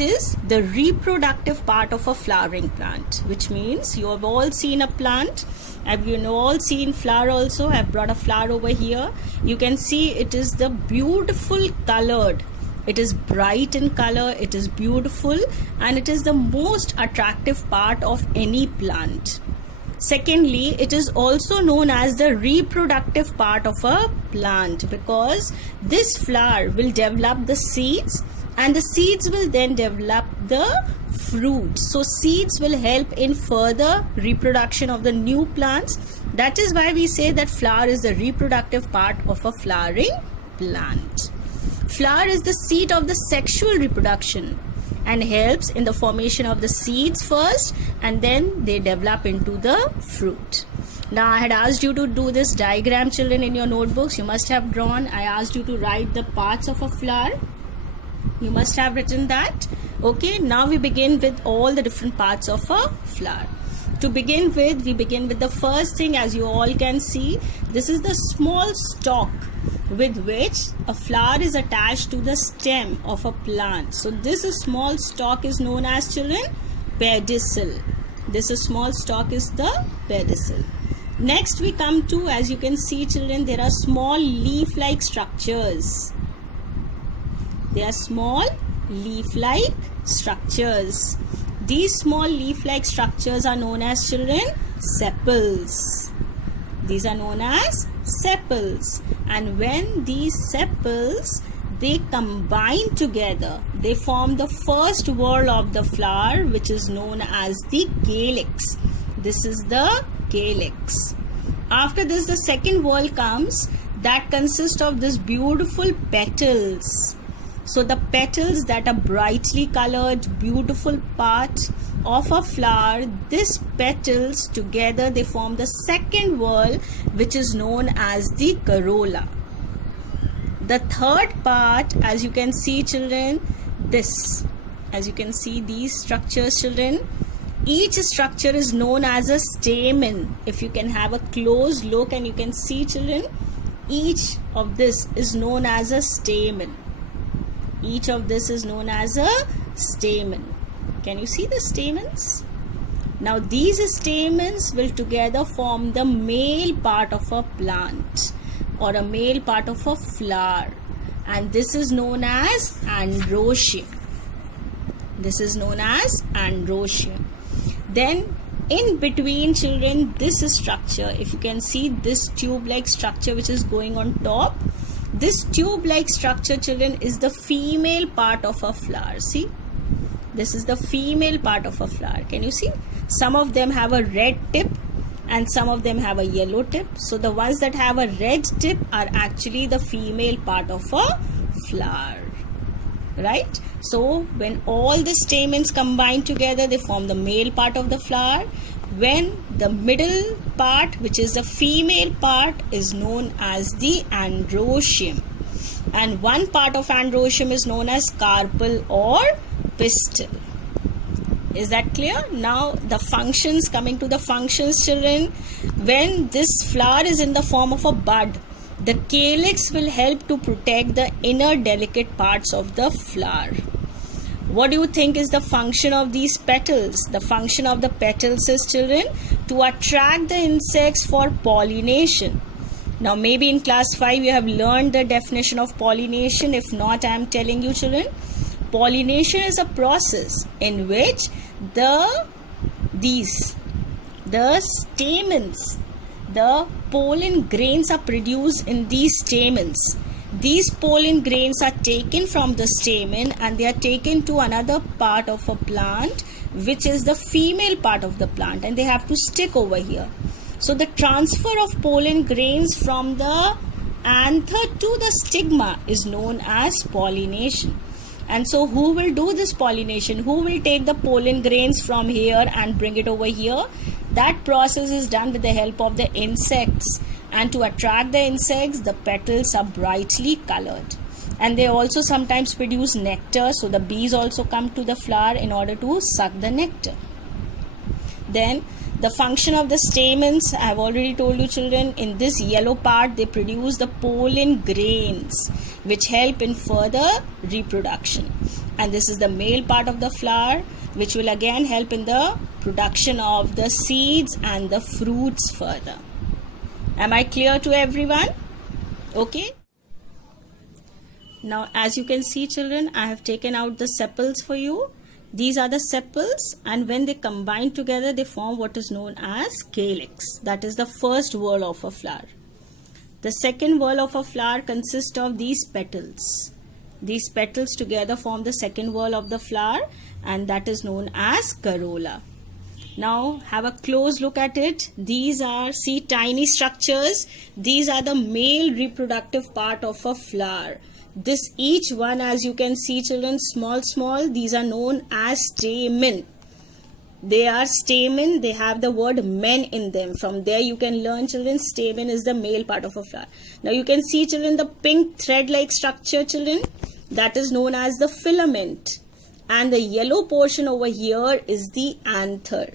it is the reproductive part of a flowering plant, which means you have all seen a plant. Have you all seen flower also? I have brought a flower over here. You can see it is the beautiful colored. It is bright in color, it is beautiful, and it is the most attractive part of any plant. Secondly, it is also known as the reproductive part of a plant because this flower will develop the seeds and the seeds will then develop the fruit. So seeds will help in further reproduction of the new plants. That is why we say that flower is the reproductive part of a flowering plant. Flower is the seat of the sexual reproduction and helps in the formation of the seeds first, and then they develop into the fruit. Now I had asked you to do this diagram, children, in your notebooks. You must have drawn. I asked you to write the parts of a flower. You must have written that. Okay, now we begin with all the different parts of a flower. To begin with, we begin with the first thing. As you all can see, this is the small stalk with which a flower is attached to the stem of a plant. So this small stalk is known as, children, pedicel. This small stalk is the pedicel. Next we come to, as you can see, children, there are small leaf-like structures. They are small leaf-like structures. These small leaf-like structures are known as, children, sepals. These are known as sepals, and when these sepals they combine together, they form the first whorl of the flower, which is known as the calyx. This is the calyx. After this, the second whorl comes, that consists of this beautiful petals. So the petals that are brightly colored, beautiful part of a flower, these petals together they form the second whorl, which is known as the corolla. The third part, as you can see, children, this, as you can see these structures, children, each structure is known as a stamen. If you can have a close look and you can see, children, each of this is known as a stamen. Each of this is known as a stamen. Can you see the stamens? Now these stamens will together form the male part of a plant or a male part of a flower, and this is known as androecium. This is known as androecium. Then in between, children, this structure, if you can see this tube-like structure which is going on top, this tube-like structure, children, is the female part of a flower. See, this is the female part of a flower. Can you see? Some of them have a red tip and some of them have a yellow tip. So the ones that have a red tip are actually the female part of a flower, right? So when all the stamens combine together, they form the male part of the flower. When the middle part, which is the female part, is known as the androecium, and one part of androecium is known as carpel or pistil. Is that clear? Now the functions, coming to the functions, children. When this flower is in the form of a bud, the calyx will help to protect the inner delicate parts of the flower. What do you think is the function of these petals? The function of the petals is, children, to attract the insects for pollination. Now maybe in class 5 you have learned the definition of pollination. If not, I am telling you, children. Pollination is a process in which the stamens, the pollen grains are produced in these stamens. These pollen grains are taken from the stamen and they are taken to another part of a plant, which is the female part of the plant, and they have to stick over here. So the transfer of pollen grains from the anther to the stigma is known as pollination. And so who will do this pollination? Who will take the pollen grains from here and bring it over here? That process is done with the help of the insects. And to attract the insects, the petals are brightly colored. And they also sometimes produce nectar. So the bees also come to the flower in order to suck the nectar. Then the function of the stamens, I have already told you, children, in this yellow part, they produce the pollen grains, which help in further reproduction. and this is the male part of the flower, which will again help in the production of the seeds and the fruits further. Am I clear to everyone? Okay. Now, as you can see, children, I have taken out the sepals for you. These are the sepals, and when they combine together, they form what is known as calyx. That is the first whorl of a flower. The second whorl of a flower consists of these petals. These petals together form the second whorl of the flower, and that is known as corolla. Now have a close look at it. These are, see, tiny structures. These are the male reproductive part of a flower. This each one, as you can see, children, small, these are known as stamen. They are stamen. They have the word men in them. From there you can learn, children, stamen is the male part of a flower. Now you can see, children, the pink thread-like structure, children, that is known as the filament. And the yellow portion over here is the anther.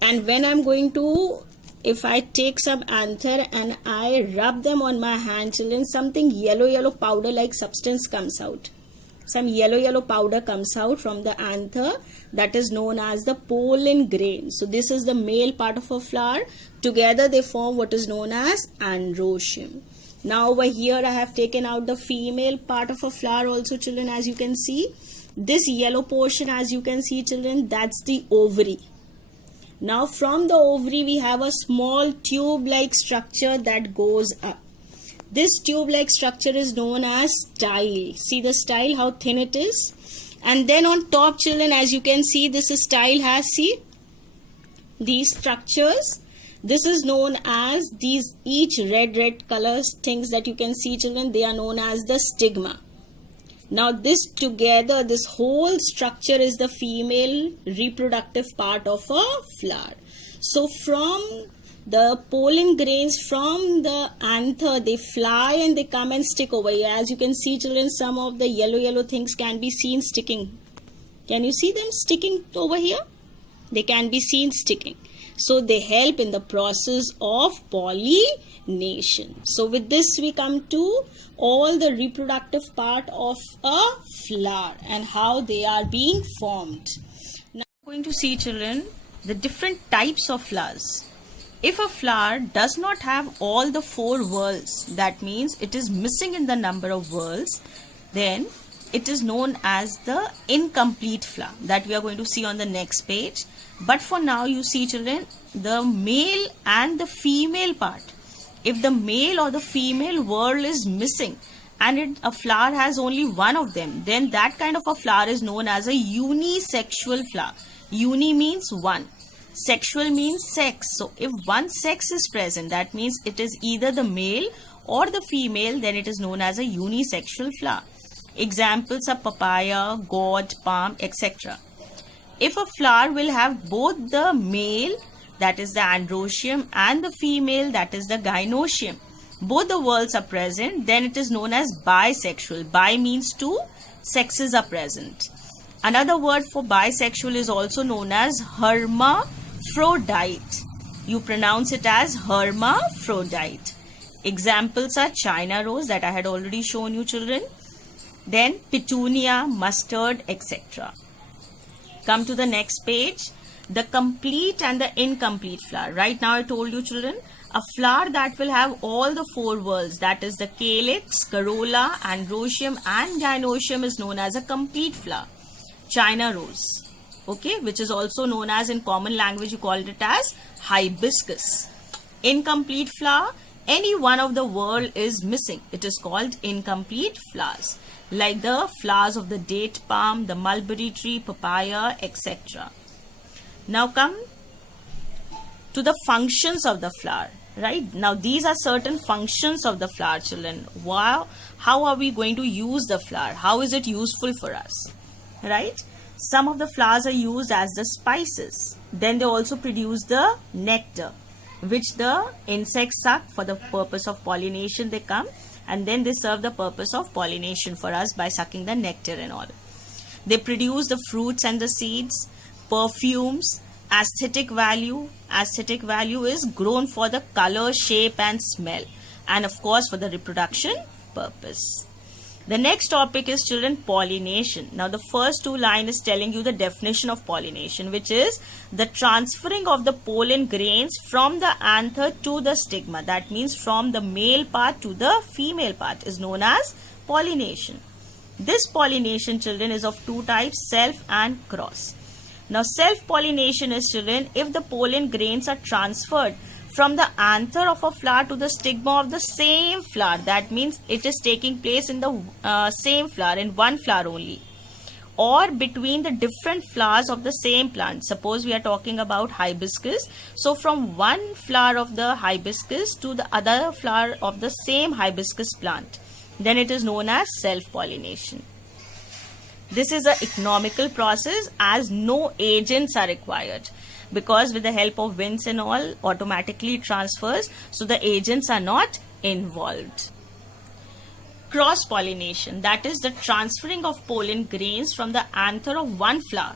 And when I'm going to, if I take some anther and I rub them on my hand, children, something yellow powder like substance comes out. Some yellow powder comes out from the anther, that is known as the pollen grain. So this is the male part of a flower. Together they form what is known as androecium. Now over here I have taken out the female part of a flower also, children, as you can see. This yellow portion, as you can see, children, that's the ovary. Now from the ovary we have a small tube-like structure that goes up. This tube-like structure is known as style. See the style, how thin it is. And then on top, children, as you can see, this style has, see, these structures. This is known as these each red colors things that you can see, children, they are known as the stigma. Now this together, this whole structure is the female reproductive part of a flower. So from the pollen grains from the anther, they fly and they come and stick over here. As you can see, children, some of the yellow things can be seen sticking. Can you see them sticking over here? They can be seen sticking. So they help in the process of pollination. So with this we come to all the reproductive part of a flower and how they are being formed. Now we are going to see, children, the different types of flowers. If a flower does not have all the 4 whorls, that means it is missing in the number of whorls, then it is known as the incomplete flower, that we are going to see on the next page. But for now, you see, children, the male and the female part. If the male or the female whorl is missing and a flower has only one of them, then that kind of a flower is known as a unisexual flower. Uni means one. Sexual means sex. So if one sex is present, that means it is either the male or the female, then it is known as a unisexual flower. Examples are papaya, gourd, palm, etc. If a flower will have both the male, that is the androecium, and the female, that is the gynoecium, both the whorls are present, then it is known as bisexual. Bi means 2, sexes are present. Another word for bisexual is also known as hermaphrodite. You pronounce it as hermaphrodite. Examples are China rose, that I had already shown you, children. Then petunia, mustard, etc. Come to the next page. The complete and the incomplete flower. Right now I told you, children, a flower that will have all the 4 whorls, that is the calyx, corolla, androecium and gynoecium, is known as a complete flower. China rose, okay, which is also known as, in common language you called it as hibiscus. Incomplete flower, any one of the whorl is missing. It is called incomplete flowers, like the flowers of the date palm, the mulberry tree, papaya, etc. Now come to the functions of the flower, right? Now these are certain functions of the flower, children. Wow, how are we going to use the flower? How is it useful for us, right? Some of the flowers are used as the spices. Then they also produce the nectar, which the insects suck for the purpose of pollination. They come and then they serve the purpose of pollination for us by sucking the nectar and all. They produce the fruits and the seeds, perfumes, aesthetic value. Aesthetic value is grown for the color, shape and smell, and of course for the reproduction purpose. The next topic is, children, pollination. Now the first two line is telling you the definition of pollination, which is the transferring of the pollen grains from the anther to the stigma. That means from the male part to the female part is known as pollination. This pollination, children, is of two types, self and cross. Now self-pollination is, children, if the pollen grains are transferred from the anther of a flower to the stigma of the same flower. That means it is taking place in the same flower, in one flower only, or between the different flowers of the same plant. Suppose we are talking about hibiscus. So from one flower of the hibiscus to the other flower of the same hibiscus plant, then it is known as self-pollination. This is an economical process as no agents are required, because with the help of winds and all, automatically it transfers, so the agents are not involved. Cross pollination, that is the transferring of pollen grains from the anther of one flower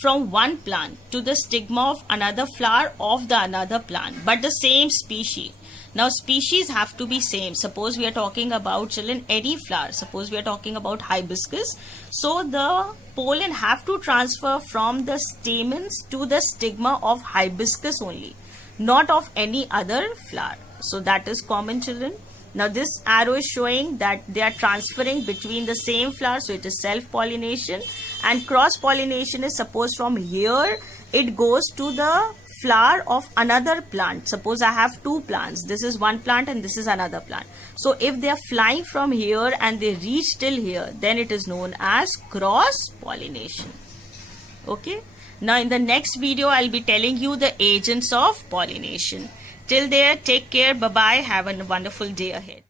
from one plant to the stigma of another flower of the another plant, but the same species. Now species have to be same. Suppose we are talking about, children, any flower. Suppose we are talking about hibiscus. So the pollen have to transfer from the stamens to the stigma of hibiscus only, not of any other flower. So that is common, children. Now this arrow is showing that they are transferring between the same flower, so it is self-pollination. And cross-pollination is, suppose from here it goes to the flower of another plant. Suppose I have two plants. This is one plant and this is another plant. So if they are flying from here and they reach till here, then it is known as cross-pollination. Okay. Now in the next video, I'll be telling you the agents of pollination. Till there, take care. Bye-bye. Have a wonderful day ahead.